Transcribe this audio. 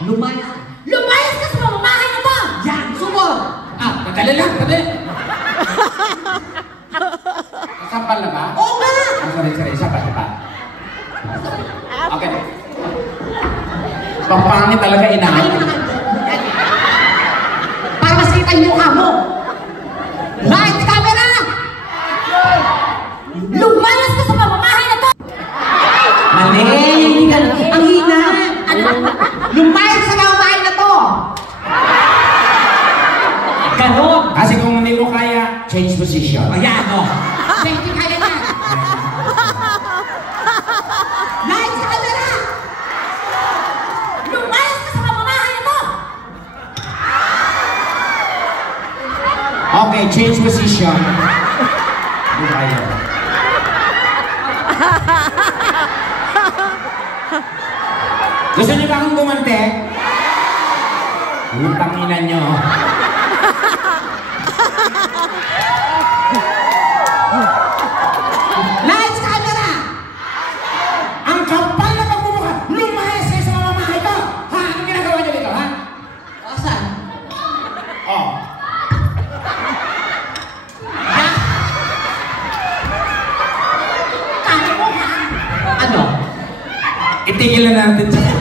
Lumayas ka. Lumayas ka sa pamamahay na to! Yan! Sumor! Madali lang, madali. Sampal na ba? Oo nga! Sorry. Sampal. Okay. Pampangit talaga inahay. Para masita yung mukha mo! Lights, camera! Lumayas ka sa pamamahay na to! Mali! Ang hina! Lumayas sa pamamahay na to! Ganon! Kasi kung hindi mo kaya, change position. Ayan, o. Hindi kaya na! Lights, camera! Lumayas ka sa pamamahay na to! Okay, change position. Hindi kaya. Gusto niyo ba akong gumante? Utang ina niyo. Lights, camera! Ang kapal na pagmumukha, lumayas kayo sa mamamahay ko! Ha? Anong ginagawa niyo dito, ha? Saan? Oh. Kano mo ha? Ano? Itigil na natin siya.